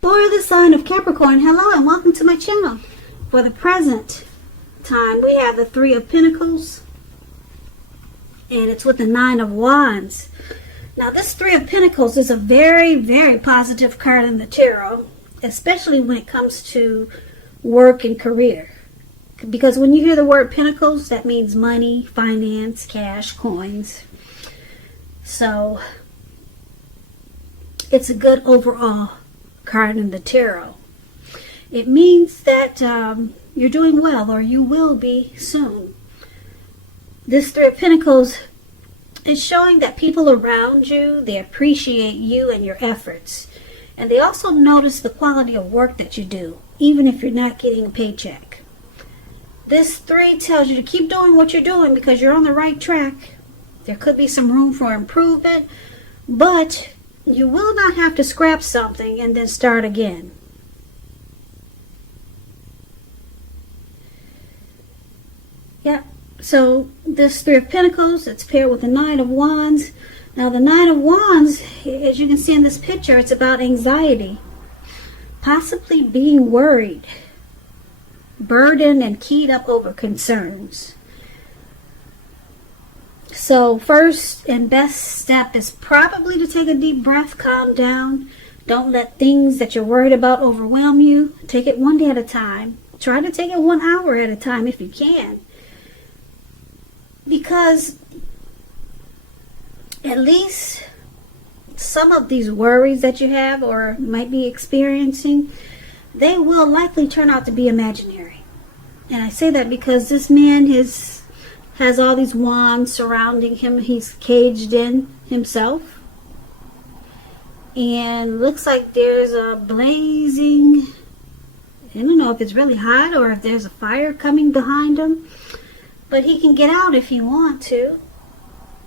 For the sign of Capricorn, hello and welcome to my channel. For the present time, we have the Three of Pentacles, and it's with the Nine of Wands. Now, this Three of Pentacles is a very, very positive card in the tarot, especially when it comes to work and career. Because when you hear the word Pentacles, that means money, finance, cash, coins. So, it's a good overall card in the tarot. It means that you're doing well, or you will be soon. This Three of Pentacles is showing that people around you, they appreciate you and your efforts. And they also notice the quality of work that you do, even if you're not getting a paycheck. This three tells you to keep doing what you're doing because you're on the right track. There could be some room for improvement, but you will not have to scrap something and then start again. Yeah, so this Three of Pentacles, it's paired with the Nine of Wands. Now the Nine of Wands, as you can see in this picture, it's about anxiety. Possibly being worried, burdened, and keyed up over concerns. So first and best step is probably to take a deep breath, calm down. Don't let things that you're worried about overwhelm you. Take it one day at a time. Try to take it 1 hour at a time if you can. Because at least some of these worries that you have or might be experiencing, they will likely turn out to be imaginary. And I say that because this man has all these wands surrounding him. He's caged in himself. And looks like there's a blazing, I don't know if it's really hot or if there's a fire coming behind him. But he can get out if he wants to.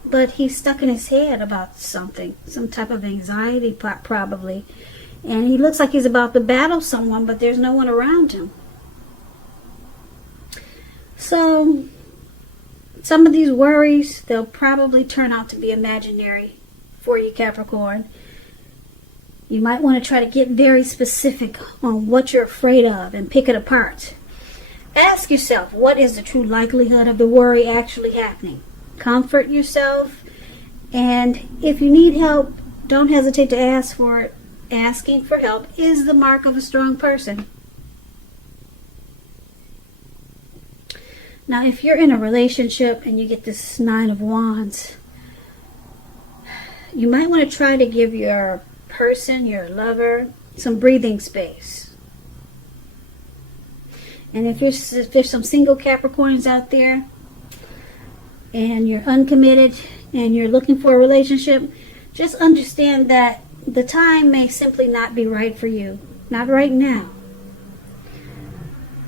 But he's stuck in his head about something. Some type of anxiety probably. And he looks like he's about to battle someone, but there's no one around him. So some of these worries, they'll probably turn out to be imaginary for you, Capricorn. You might want to try to get very specific on what you're afraid of and pick it apart. Ask yourself, what is the true likelihood of the worry actually happening? Comfort yourself, and if you need help, don't hesitate to ask for it. Asking for help is the mark of a strong person. Now, if you're in a relationship and you get this Nine of Wands, you might want to try to give your person, your lover, some breathing space. And if there's some single Capricorns out there and you're uncommitted and you're looking for a relationship, just understand that the time may simply not be right for you. Not right now.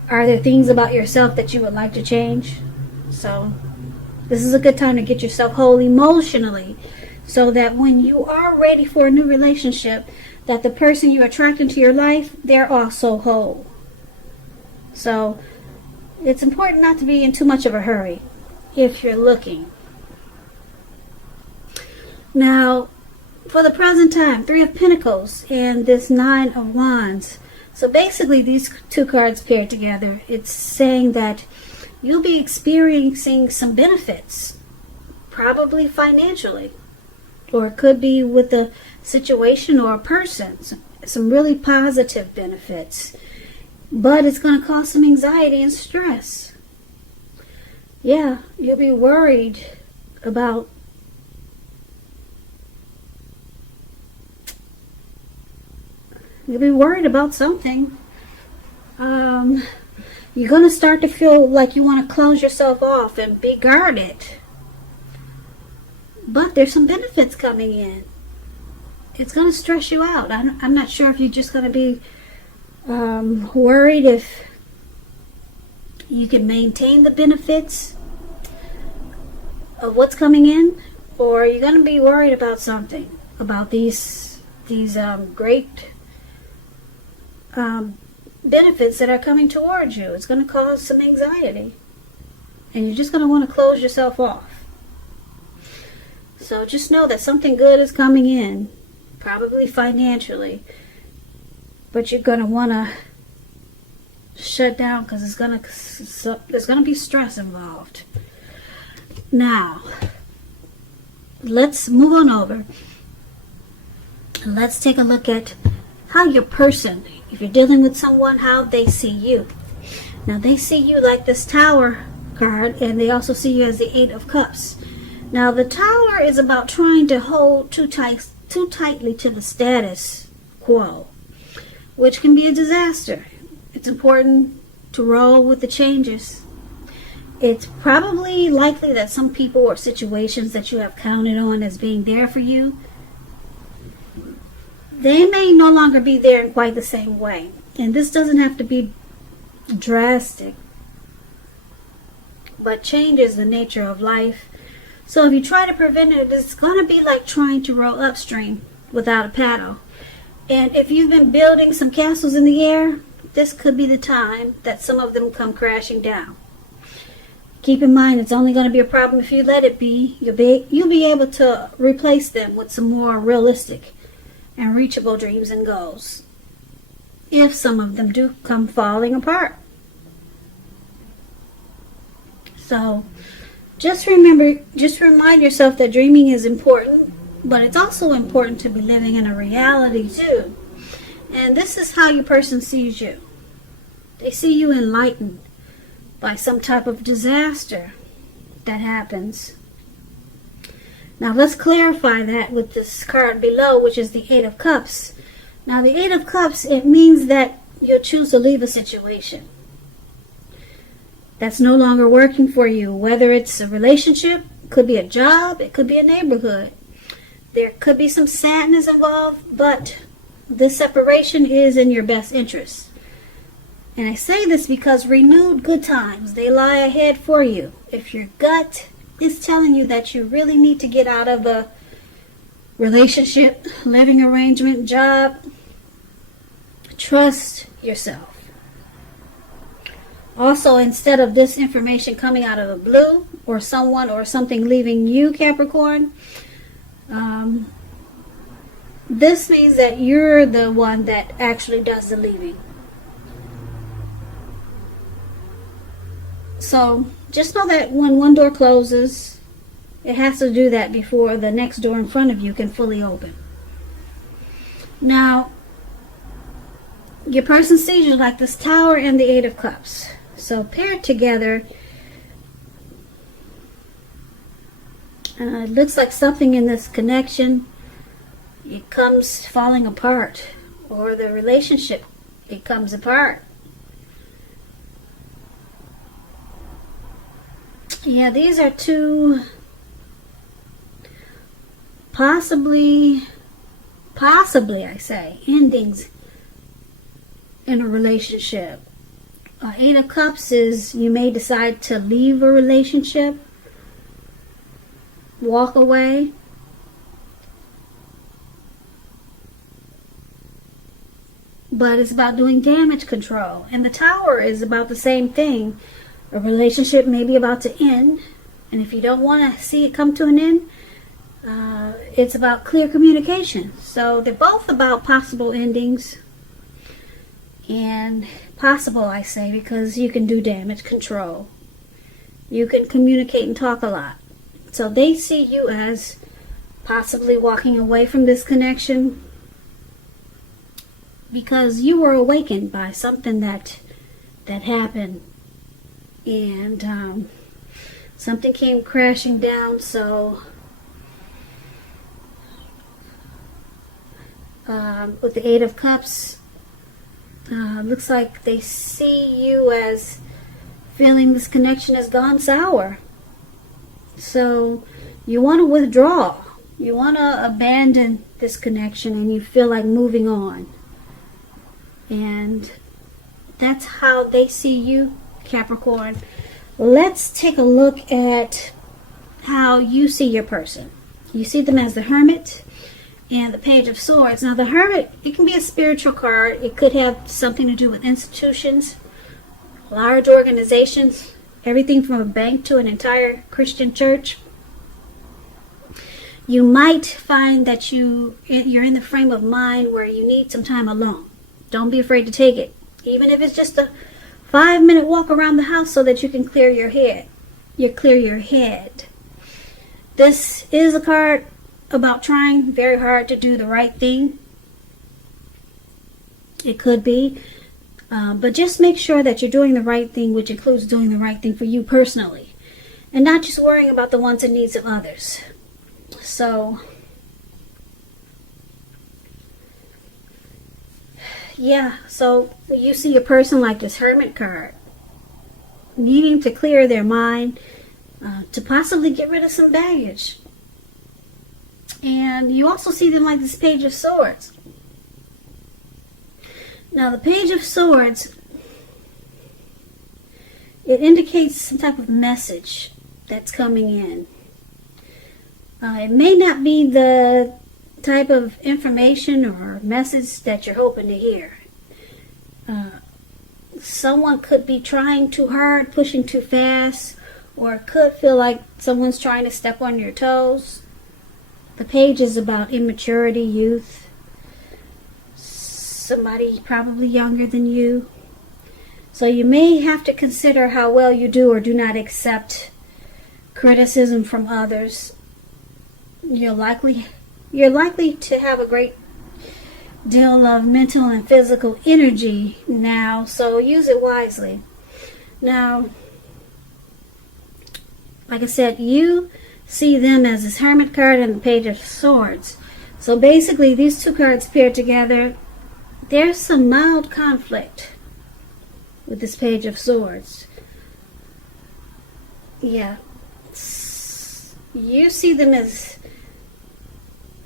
Are there things about yourself that you would like to change? So this is a good time to get yourself whole emotionally, so that when you are ready for a new relationship, that the person you attract into your life, they're also whole. So it's important not to be in too much of a hurry if you're looking. Now, for the present time, Three of Pentacles and this Nine of Wands. So basically these two cards paired together, it's saying that you'll be experiencing some benefits, probably financially, or it could be with a situation or a person, some really positive benefits. But it's going to cause some anxiety and stress. Yeah, you'll be worried about something. You're going to start to feel like you want to close yourself off and be guarded. But there's some benefits coming in. It's going to stress you out. I'm not sure if you're just going to be worried if you can maintain the benefits of what's coming in, or you're going to be worried about something, about these great benefits that are coming towards you. It's going to cause some anxiety, and you're just going to want to close yourself off. So just know that something good is coming in, probably financially. but you're going to want to shut down because there's going to be stress involved. Now, let's move on over. Let's take a look at how your person, if you're dealing with someone, how they see you. Now, they see you like this Tower card, and they also see you as the Eight of Cups. Now, the Tower is about trying to hold too tightly to the status quo, which can be a disaster. It's important to roll with the changes. It's probably likely that some people or situations that you have counted on as being there for you, they may no longer be there in quite the same way. And this doesn't have to be drastic, but change is the nature of life. So if you try to prevent it, it's going to be like trying to row upstream without a paddle. And if you've been building some castles in the air, this could be the time that some of them come crashing down. Keep in mind, it's only going to be a problem if you let it be. You'll be able to replace them with some more realistic and reachable dreams and goals, if some of them do come falling apart. So just remind yourself that dreaming is important, but it's also important to be living in a reality too. And this is how your person sees you. They see you enlightened by some type of disaster that happens. Now let's clarify that with this card below, which is the Eight of Cups. Now the Eight of Cups, it means that you'll choose to leave a situation that's no longer working for you, whether it's a relationship, could be a job, it could be a neighborhood. There could be some sadness involved, but this separation is in your best interest. And I say this because renewed good times, they lie ahead for you. If your gut is telling you that you really need to get out of a relationship, living arrangement, job, trust yourself. Also, instead of this information coming out of the blue, or someone or something leaving you, Capricorn, this means that you're the one that actually does the leaving. So just know that when one door closes, it has to do that before the next door in front of you can fully open. Now, your person sees you like this Tower and the Eight of Cups. So paired together, it looks like something in this connection, it comes falling apart, or the relationship, it comes apart. Yeah, these are two possibly I say, endings in a relationship. Eight of Cups is you may decide to leave a relationship, walk away. But it's about doing damage control. And the Tower is about the same thing. A relationship may be about to end, and if you don't want to see it come to an end, it's about clear communication. So they're both about possible endings, and possible I say because you can do damage control. You can communicate and talk a lot. So they see you as possibly walking away from this connection because you were awakened by something that happened. And something came crashing down, so with the Eight of Cups, looks like they see you as feeling this connection has gone sour. So you want to withdraw. You want to abandon this connection, and you feel like moving on. And that's how they see you, Capricorn. Let's take a look at how you see your person. You see them as the Hermit and the Page of Swords. Now the Hermit, it can be a spiritual card. It could have something to do with institutions, large organizations, everything from a bank to an entire Christian church. You might find that you're in the frame of mind where you need some time alone. Don't be afraid to take it. Even if it's just a 5-minute walk around the house so that you can clear your head. Clear your head. This is a card about trying very hard to do the right thing. It could be. But just make sure that you're doing the right thing, which includes doing the right thing for you personally. And not just worrying about the wants and needs of others. So, yeah. So, you see a person like this Hermit card needing to clear their mind to possibly get rid of some baggage. And you also see them like this Page of Swords. Now, the Page of Swords, it indicates some type of message that's coming in. It may not be the type of information or message that you're hoping to hear. Someone could be trying too hard, pushing too fast, or it could feel like someone's trying to step on your toes. The page is about immaturity, youth. Somebody probably younger than you. So you may have to consider how well you do or do not accept criticism from others. You're likely to have a great deal of mental and physical energy now, so use it wisely. Now, like I said, you see them as this Hermit card and the Page of Swords. So basically, these two cards paired together, there's some mild conflict with this Page of Swords. Yeah. You see them as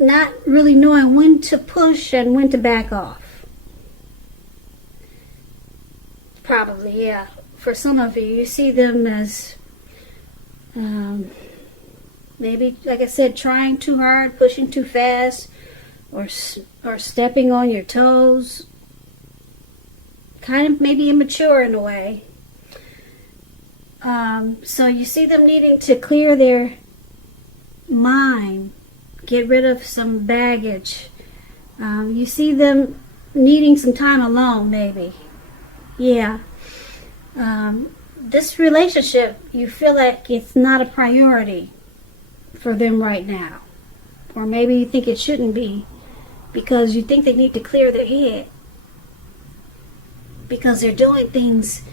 not really knowing when to push and when to back off. Probably, yeah. For some of you, you see them as maybe, like I said, trying too hard, pushing too fast, or stepping on your toes. Kind of maybe immature in a way. So you see them needing to clear their mind, get rid of some baggage. You see them needing some time alone, maybe. Yeah. This relationship, you feel like it's not a priority for them right now. Or maybe you think it shouldn't be because you think they need to clear their head. Because they're doing things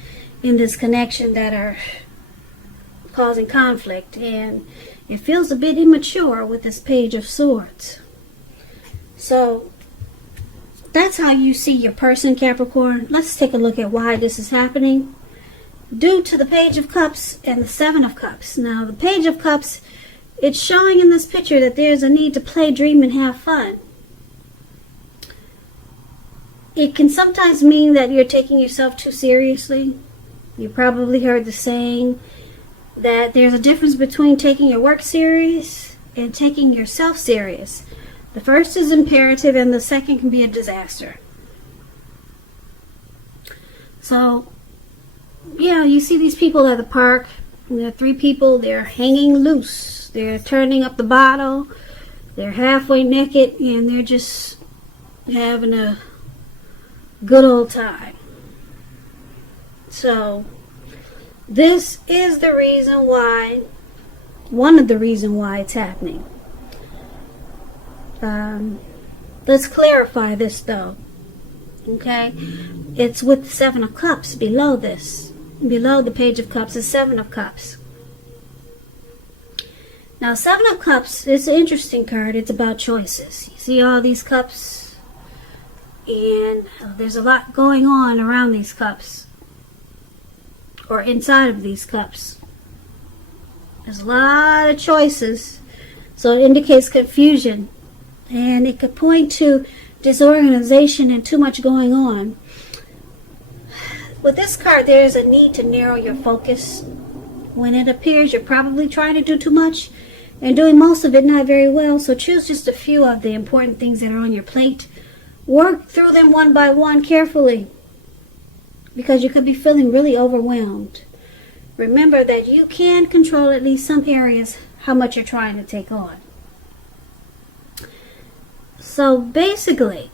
in this connection that are causing conflict, and it feels a bit immature with this Page of Swords. So that's how you see your person, Capricorn. Let's take a look at why this is happening. Due to the Page of Cups and the Seven of Cups. Now, the Page of Cups, it's showing in this picture that there's a need to play, dream, and have fun. It can sometimes mean that you're taking yourself too seriously. You probably heard the saying that there's a difference between taking your work serious and taking yourself serious. The first is imperative and the second can be a disaster. So, yeah, you see these people at the park. There are 3 people. They're hanging loose. They're turning up the bottle. They're halfway naked and they're just having a good old time. So, this is the reason why, one of the reasons why it's happening. Let's clarify this though. Okay? It's with the Seven of Cups below this. Below the Page of Cups is Seven of Cups. Now, Seven of Cups is an interesting card. It's about choices. You see all these cups? And there's a lot going on around these cups. Or inside of these cups. There's a lot of choices. So it indicates confusion. And it could point to disorganization and too much going on. With this card, there is a need to narrow your focus. When it appears you're probably trying to do too much and doing most of it not very well. So choose just a few of the important things that are on your plate. Work through them one by one carefully, because you could be feeling really overwhelmed. Remember that you can control at least some areas how much you're trying to take on. So basically,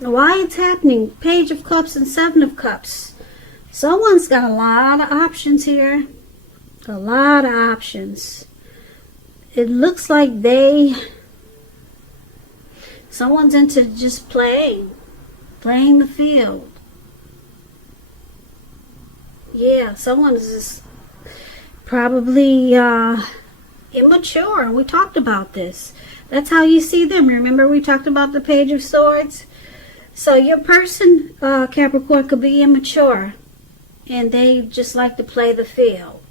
Why it's happening? Page of Cups and Seven of Cups. Someone's got a lot of options here. A lot of options. It looks like someone's into just playing the field. Yeah, someone's just probably immature. We talked about this. That's how you see them. Remember we talked about the Page of Swords? So your person, Capricorn, could be immature, and they just like to play the field.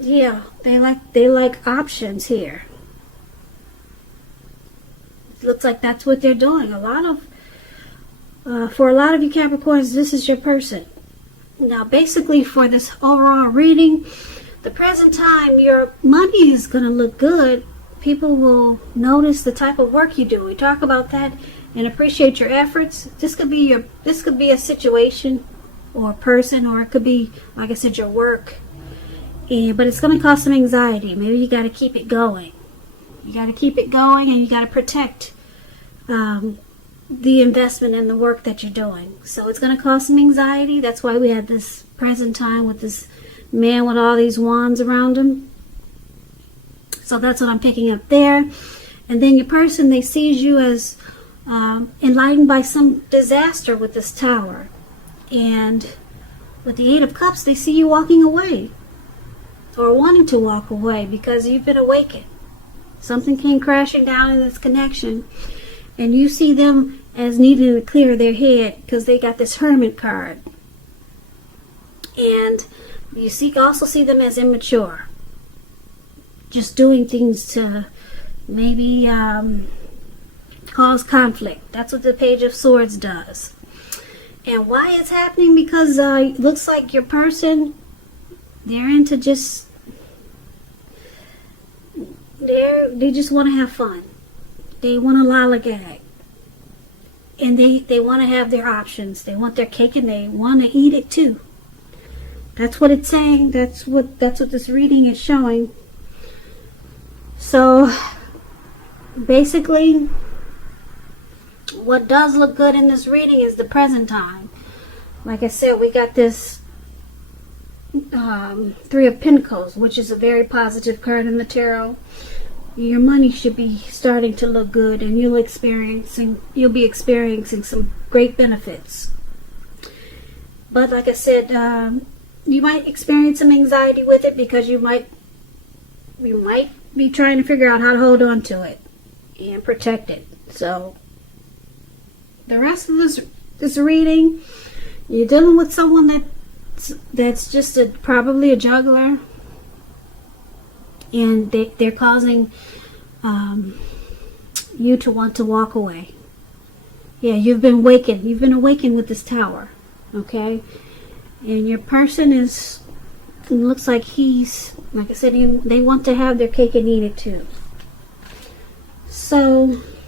Yeah, they like options here. It looks like that's what they're doing. For a lot of you Capricorns, this is your person. Now, basically, for this overall reading, the present time, your money is going to look good. People will notice the type of work you do. We talk about that and appreciate your efforts. This could be a situation or a person, or it could be, like I said, your work. But it's going to cause some anxiety. Maybe you got to keep it going. You got to keep it going, and you got to protect the investment in the work that you're doing. So it's going to cause some anxiety. That's why we had this present time with this man with all these wands around him. So that's what I'm picking up there. And then your person, they sees you as enlightened by some disaster with this Tower. And with the Eight of Cups, they see you walking away, or wanting to walk away, because you've been awakened. Something came crashing down in this connection, and you see them as needing to clear their head because they got this Hermit card. And you also see them as immature, just doing things to maybe cause conflict. That's what the Page of Swords does. And why it's happening? Because it looks like your person, they're into just, they just want to have fun. They want to lollygag. And they want to have their options. They want their cake and they want to eat it too. That's what it's saying. That's what this reading is showing. So basically, what does look good in this reading is the present time. Like I said, we got this Three of Pentacles, which is a very positive card in the tarot. Your money should be starting to look good, and you'll be experiencing some great benefits. But like I said, you might experience some anxiety with it, because you might be trying to figure out how to hold on to it and protect it. So the rest of this reading, you're dealing with someone that's just probably a juggler, and they're causing you to want to walk away. Yeah, you've been awakened. You've been awakened with this Tower, okay? And your person it looks like like I said, they want to have their cake and eat it too. So